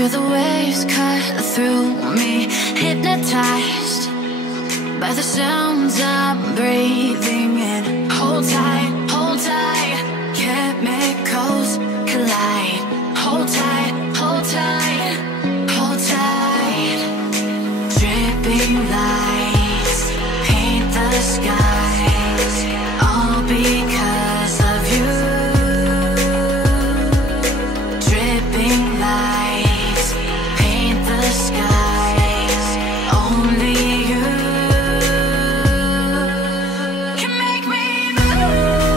Feel the waves cut through me, hypnotized by the sounds I'm breathing in. Hold tight, chemicals collide. Hold tight, hold tight, hold tight. Dripping lights paint the skies, all because of you. Dripping lights paint the skies, only you can make me move.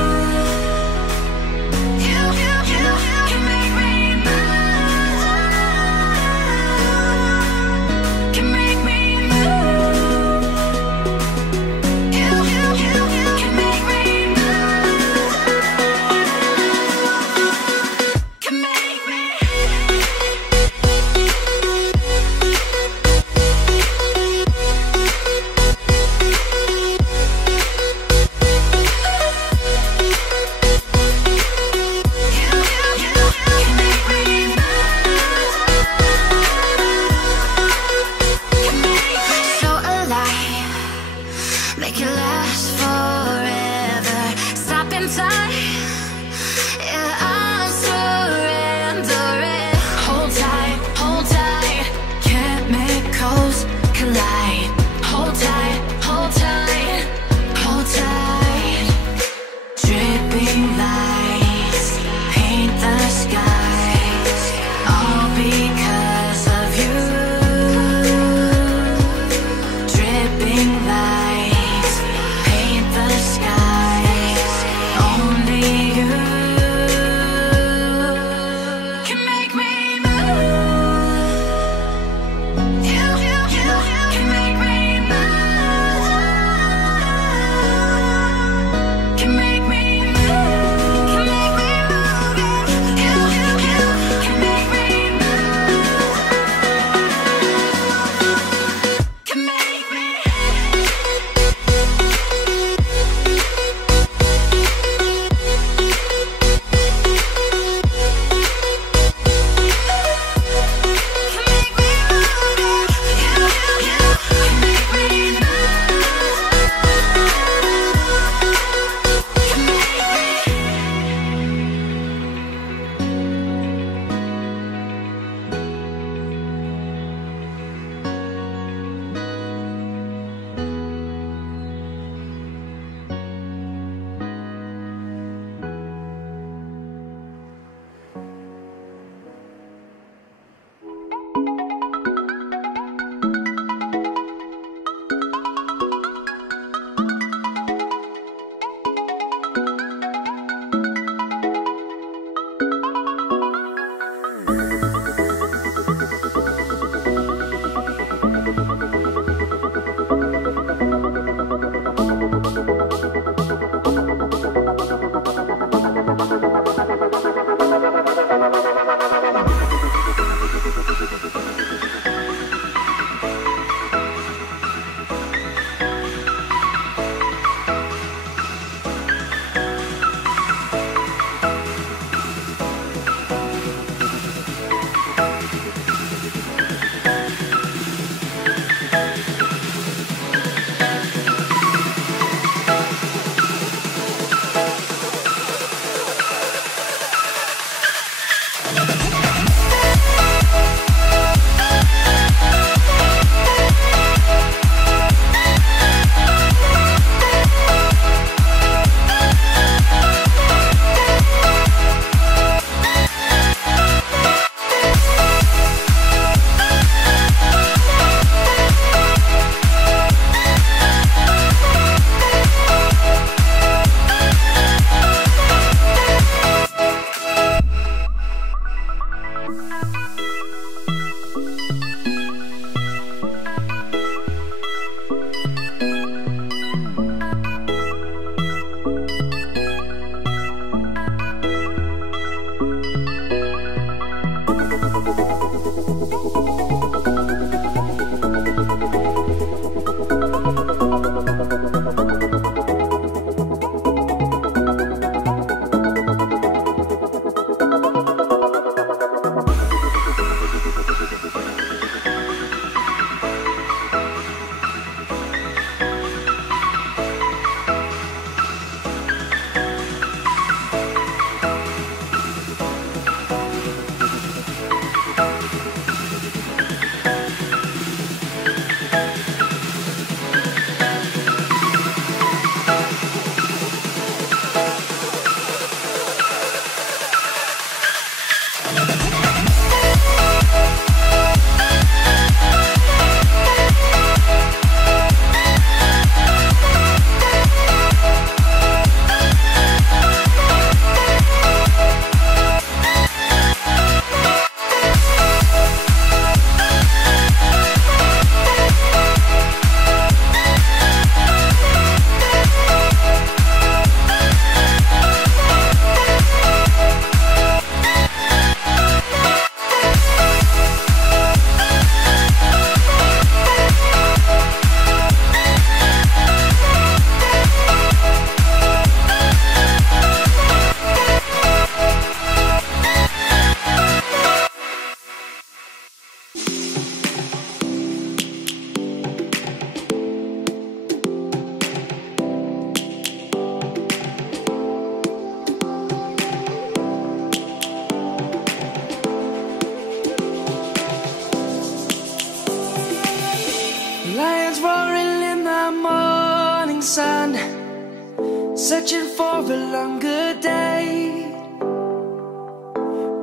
searching for a longer day.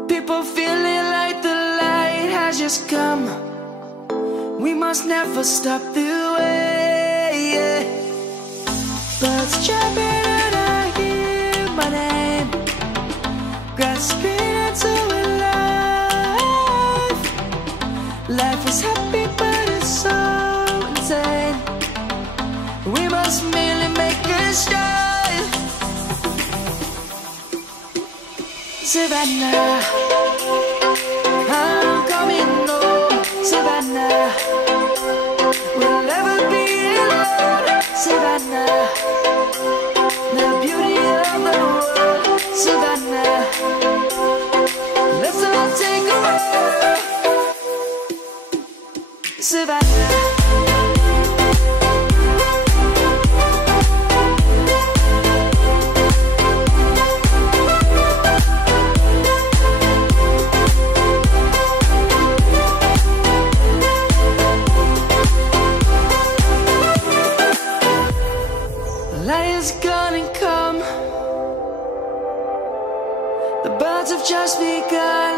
People feeling like the light has just come. We must never stop the way, yeah. Birds chirping and I hear my name, grasping into a life. Life is happy but it's so insane. We must merely make a start. Savannah, I'm coming home. Savannah, we'll never be alone. Savannah, the beauty of the world. Savannah, let's all take a walk. Savannah. Lion's gonna come. The birds have just begun.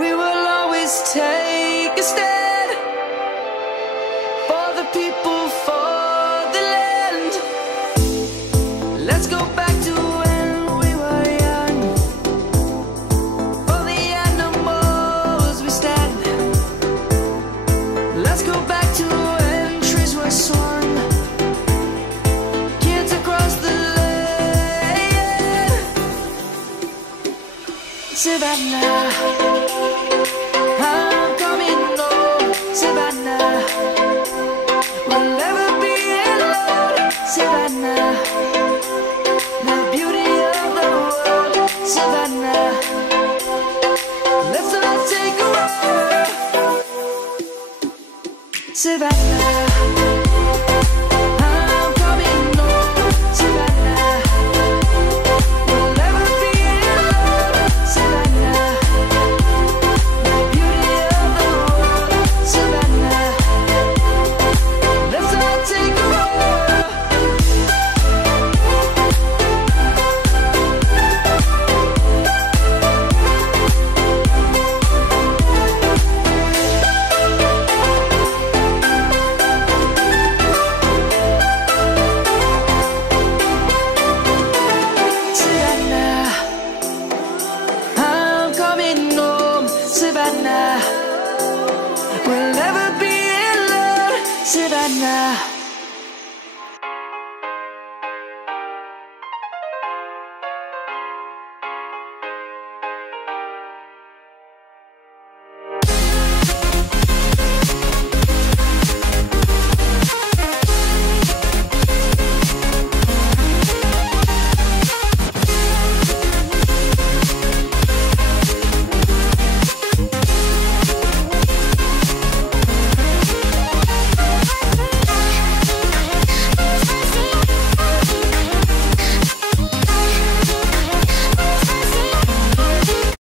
We will always take a stand for the people, for the land. Let's go back to when we were young. For the animals we stand. Let's go back to when trees were swung. Kids across the land. Savannah, I'm coming home. Savannah, we'll never be alone. Savannah, the beauty of the world. Savannah, let's all take a walk. Savannah, I'm coming home. Savannah, we'll never be alone. Savannah, the beauty of the world. Savannah, let's all take a walk. Savannah, I'm coming home. Savannah, we'll never be alone. Savannah.